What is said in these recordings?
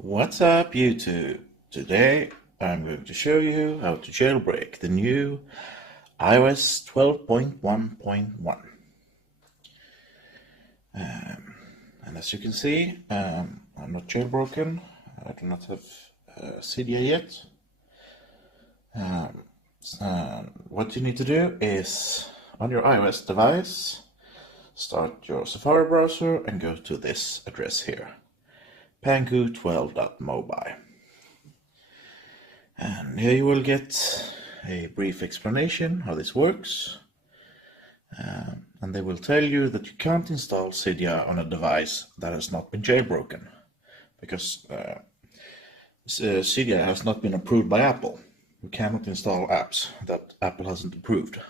What's up, YouTube? Today I'm going to show you how to jailbreak the new iOS 12.1.1. And as you can see, I'm not jailbroken. I do not have Cydia yet. What you need to do is, on your iOS device, start your Safari browser and go to this address here, Pangu 12.mobile. And here you will get a brief explanation how this works. And they will tell you that you can't install Cydia on a device that has not been jailbroken, because Cydia has not been approved by Apple. You cannot install apps that Apple hasn't approved.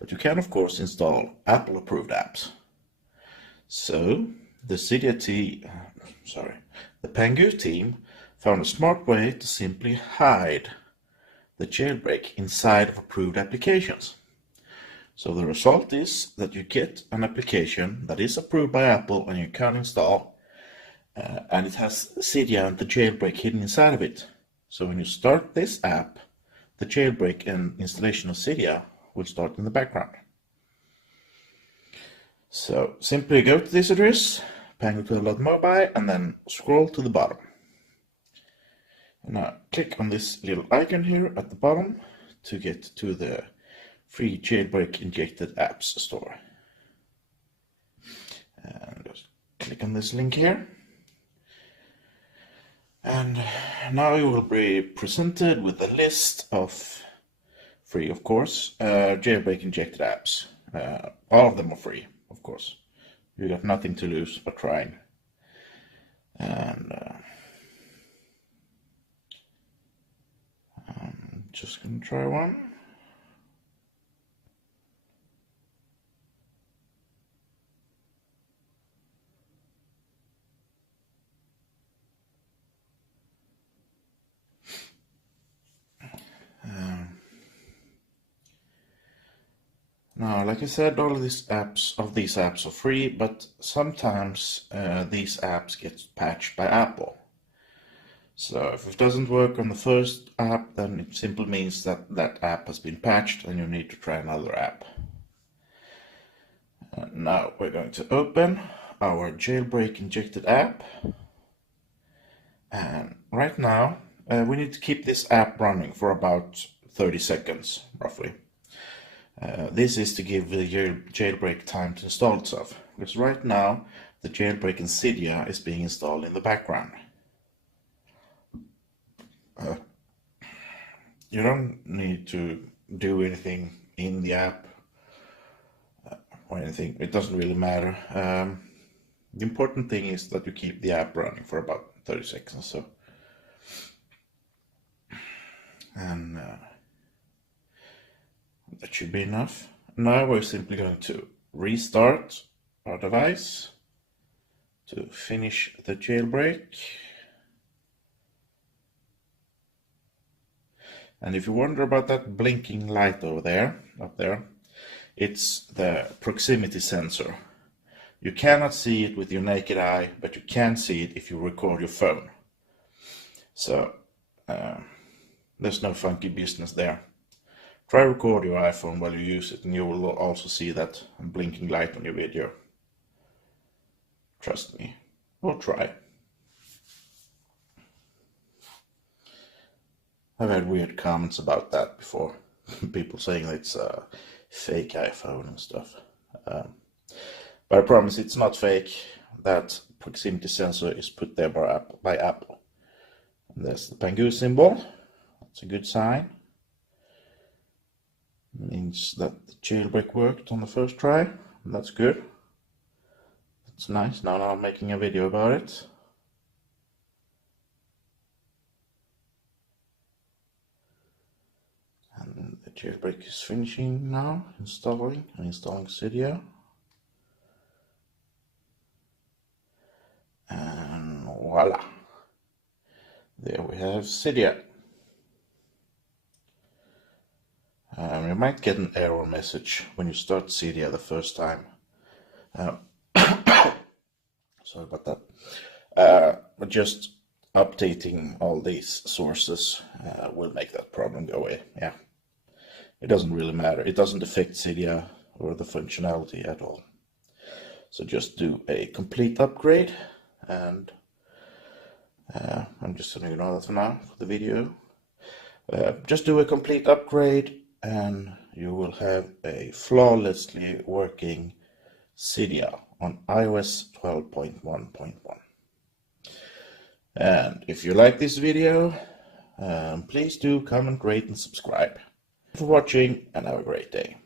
But you can, of course, install Apple-approved apps. So the Pangu team found a smart way to simply hide the jailbreak inside of approved applications. So the result is that you get an application that is approved by Apple and you can install, and it has Cydia and the jailbreak hidden inside of it. So when you start this app, the jailbreak and installation of Cydia will start in the background. So simply go to this address, pangu12.mobile, and then scroll to the bottom. And now click on this little icon here at the bottom to get to the free jailbreak injected apps store. And just click on this link here. And now you will be presented with a list of free, of course, jailbreak injected apps. All of them are free, of course. You got nothing to lose but trying. And I'm just gonna try one. Now, like I said, all of these apps are free, but sometimes these apps get patched by Apple. So if it doesn't work on the first app, then it simply means that that app has been patched and you need to try another app. Now we're going to open our jailbreak injected app. And right now, we need to keep this app running for about 30 seconds, roughly. This is to give the jailbreak time to install itself, because right now the jailbreak in Cydia is being installed in the background. You don't need to do anything in the app or anything, it doesn't really matter. The important thing is that you keep the app running for about 30 seconds or so. And that should be enough. Now we're simply going to restart our device to finish the jailbreak. And if you wonder about that blinking light over there, up there, it's the proximity sensor. You cannot see it with your naked eye, but you can see it if you record your phone. So there's no funky business there. Try record your iPhone while you use it and you will also see that blinking light on your video. Trust me, or try. I've had weird comments about that before. People saying that it's a fake iPhone and stuff. But I promise it's not fake. That proximity sensor is put there by Apple. And there's the Pangu symbol. That's a good sign. It means that the jailbreak worked on the first try. And that's good. That's nice. Now I'm making a video about it. And the jailbreak is finishing now, installing Cydia. And voila, there we have Cydia. You might get an error message when you start Cydia the first time. Sorry about that. But just updating all these sources will make that problem go away. Yeah, it doesn't really matter. It doesn't affect Cydia or the functionality at all. So just do a complete upgrade, and I'm just going to ignore that for now for the video. Just do a complete upgrade and you will have a flawlessly working Cydia on iOS 12.1.1. And if you like this video, please do comment, rate and subscribe. Thanks for watching and have a great day.